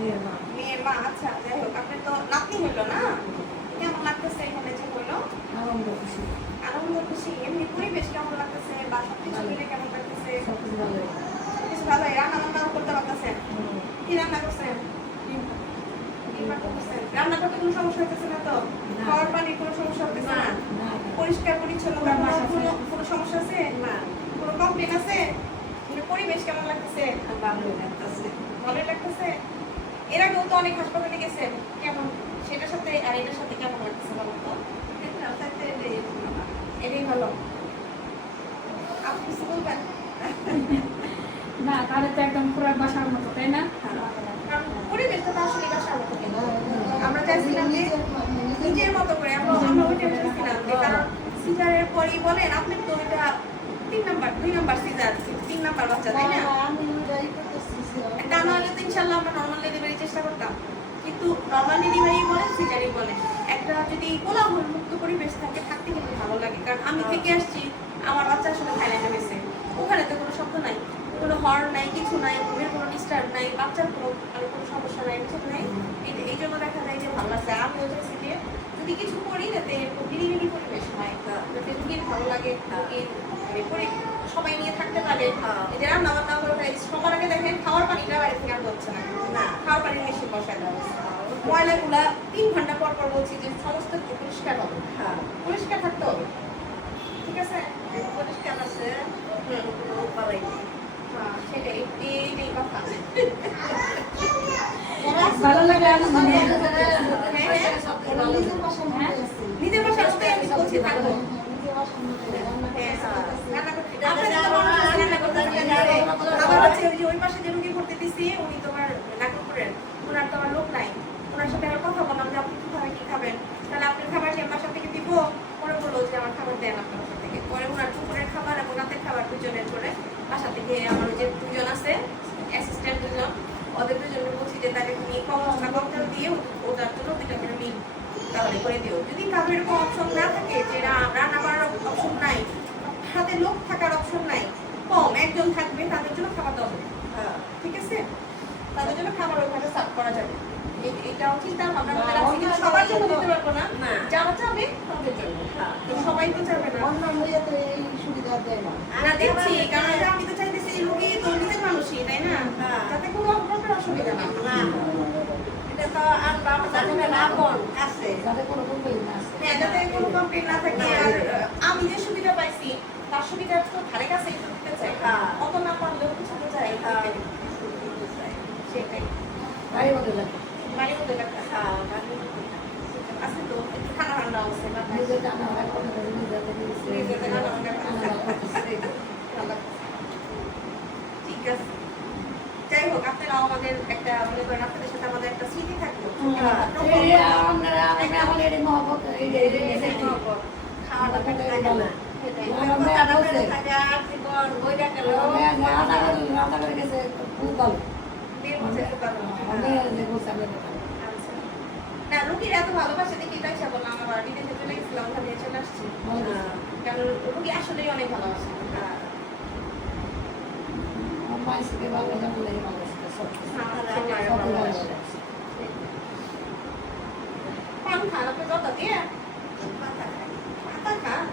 মেয়ের মা। আচ্ছা, যাই হোক, আপনার তো নাতনি হইলো না? কেমন লাগতেছে এখানে যে হইলো? আনন্দ খুশি। আনন্দ খুশি। এমনি পরিবেশ কেমন লাগতেছে বা সবকিছু মিলে কেমন লাগতেছে? সবকিছু ভালো। সবকিছু ভালোই। রান্না বান্নাও করতে পারতেছেন? কি রান্না করছেন? ডিম রান্না করছেন। রান্না করতে কোনো সমস্যা হইতেছে না তো? খাওয়ার পানির কোনো সমস্যা হইতেছে না? পরিষ্কার পরিচ্ছন্নতা কোনো সমস্যা আছে? না, কোনো কমপ্লেন আছে? মানে পরিবেশ কেমন লাগতেছে? ভালোই লাগতেছে। ভালোই লাগতেছে। এর আগেও তো অনেক হাসপাতালে গেছেন, কেমন সেটার সাথে আর এটার সাথে কেমন লাগতেছে বলুন তো? এটাই ভালো। আপনি কিছু বলবেন? না, তাহলে তো একদম পুরো বাসার মতো, তাই না? কারণ পরিবেশটা তো আসলে বাসার মতো কেন? আমরা চাইছিলাম যে নিজের মতো করে, আমরা ওইটা চাইছিলাম যে, কারণ সিজারের পরই বলেন আপনি তো এটা 2 নাম্বার সিজার, 3 নাম্বার বাচ্চা, তাই না? তা নাহলে তো ইনশাল্লাহ আমরা নর্মাল ডেলিভারি চেষ্টা করতাম। কিন্তু নর্মাল ডেলিভারি বলেন সিজারই বলেন, একটা যদি কোলাহল মুক্ত পরিবেশ থাকে, থাকতে কিন্তু ভালো লাগে। কারণ আমি থেকে আসছি, আমার বাচ্চা আসলে থাইল্যান্ডে হয়েছে, ওখানে তো কোনো শব্দ নাই, কোনো হর্ন নাই, কিছু নাই, ঘুমের কোনো ডিস্টার্ব নাই, বাচ্চার কোনো সমস্যা নাই, কিছু নাই। এই জন্য দেখা যায় যে ভালো লাগছে। আমি হচ্ছে যে যদি কিছু করি যাতে নিরিবিলি পরিবেশ হয়, যাতে রুগীর ভালো লাগে, রুগীর সবাই নিয়ে থাকতে পারে। এই যে রান্না বান্না করে সবার আগে দেখেন খাওয়ার পানিটা বাইরে থেকে আনতে হচ্ছে না, খাওয়ার পানির মেশিন বসায় দেওয়া হচ্ছে। ময়লাগুলা 3 ঘন্টা পর পর বলছি যে সমস্ত পরিষ্কার হবে, পরিষ্কার থাকতে হবে, ঠিক আছে? পরিষ্কার আছে, সেটাই এই কথা। ভালো লাগে আনন্দ নিয়ে। নিজের বাসায় আসতে আমি বলছি থাকবো। আবার হচ্ছে ওই পাশে যে রুগী ভর্তি দিচ্ছি, উনি তোমার নাগরপুরের, ওনার তো আমার লোক নাই, ওনার সাথে আমার কথা বললাম যে আপনি কিভাবে কি খাবেন, তাহলে আপনার খাবার কি বাসা থেকে দিব? পরে বললো যে আমার খাবার দেন আপনার বাসা থেকে। পরে ওনার দুপুরের খাবার এবং রাতের খাবার দুজনের করে বাসা থেকে আমার যে 2জন আছে অ্যাসিস্ট্যান্ট 2জন, ওদের 2জনকে বলছি যে তাকে তুমি কম মশলা কম তেল দিয়ে ওটার জন্য 2টা করে মিল তাহলে করে দিও। যদি কারো এরকম অপশন না থাকে যে রান্না করার অপশন নাই, হাতে লোক থাকার অপশন নাই, কম একজন থাকবে, তাদের জন্য খাবার দেওয়া হবে, ঠিক আছে? তাদের জন্য খাবার ওইভাবে সার্ভ করা যাবে। এটাও চিন্তা ভাবনা করে রাখছি, কিন্তু সবার জন্য দিতে পারবো না, যারা চাবে তাদের জন্য। তো সবাই তো চাবে না। না দিচ্ছি, কারণ আমি তো চাইতেছি রোগী তো নিজের মানুষই, তাই না? যাতে কোনো প্রকার অসুবিধা না হয়। এটা তো আর যাতে কোনো কমপ্লেইন না আসে। হ্যাঁ, যাতে কোনো কমপ্লেইন না থাকে। আর আমি যে সুবিধা পাইছি তার সুবিধা তো ধারে কাছেই তো দিতে চাই, অত না পারলেও কিছু তো চাই, সেটাই। বাড়ির মধ্যে লাগে। বাড়ির মধ্যে একটা আছে তো, একটু ঠান্ডা ঠান্ডা অবস্থা, নিজে জানা হয় কথা বলে নিজে দিয়েছে। ঠিক আছে। যাই হোক, আপনারাও আমাদের একটা মনে করেন আপনাদের সাথে আমাদের একটা স্মৃতি থাকলো। না, রুগীর এত ভালোবাসা দেখি তাই সে বললাম, আমার বিদেশে চলে গেছিলাম, ওখানে চলে আসছি, কারণ রুগী আসলেই অনেক ভালোবাসে। পান খান আপনি যত দিয়ে পাতা খান,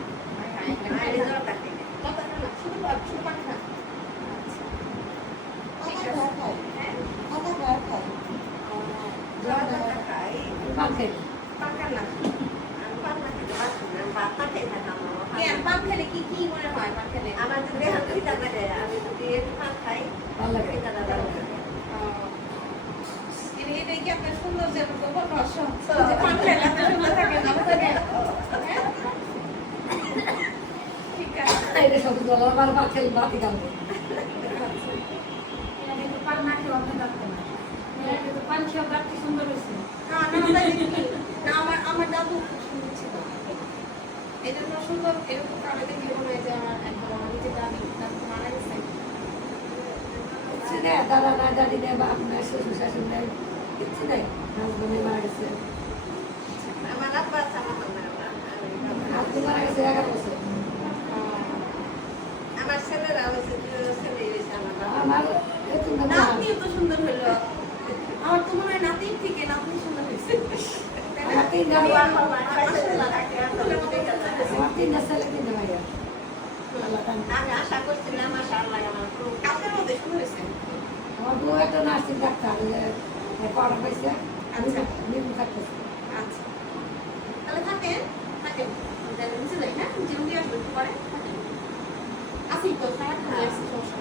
যত খান না, শুধু পান খান। ঠিক আছে, হ্যাঁ, পান খান না। পান খেলে কি কি মনে হয়? পান খেলে আমার যদি হাতে টাকা দেয়, আমি যদি একটু পান খাই, ভালো লাগে। এটাই কি আপনার সুন্দর যে গোপন রহস্য, যে পান খেলে আপনি সুন্দর থাকেন, ভালো থাকেন? হ্যাঁ? ঠিক আছে। এটা সব বলো, আমার মা খেলে বাতি কামড়ে। এরা কিন্তু পান না খেয়ে অন্য থাকতে না। এরা কিন্তু পান খেয়েও রাখতে সুন্দর হয়েছে। না, তাই দেখি। না, আমার দাদু খুব সুন্দর ছিল। এই জন্য সুন্দর এরকম কারণে দেখে মনে হয় যে আমার একদম আমার নিজের দাদু মারা গেছে। দাদা নাই, দাদি নেই, বাপ নাই, শ্বশুর শাশুড়ি নেই, কিচ্ছু নেই। হাজবেন্ডে মারা গেছে। আমার আব্বা আছে, আমার মামা। হাজবেন্ড মারা গেছে 11 বছর। আমার ছেলেরা হয়েছে, ছেলে হয়েছে আমার বাবা। আমার এত না, আপনিও তো সুন্দর হইলো। আমার তো মনে হয় নাতির থেকে নাতনি সুন্দর হয়েছে। আমার তিনটা মেয়ে, মাশাআল্লাহ, ফুলের মতো খেলছে। আমার তিনটা ছেলে, তিনটা মেয়ে। আল্লাহ তাআলা। আমি আশা করছিলাম মাশাআল্লাহ আমার খুব কাজের মধ্যে সুন্দর হয়েছে। আমার বউ একটা নার্সিং ডাক্তার, পড়া পাইছে, আচ্ছা। নিয়ম থাকতেছে। আচ্ছা, তাহলে থাকেন, থাকেন। তাহলে নিচে যাই, হ্যাঁ? নিচে দিয়ে আসবো একটু পরে, থাকেন। আসি তো, সারাক্ষণ আসছি, সমস্যা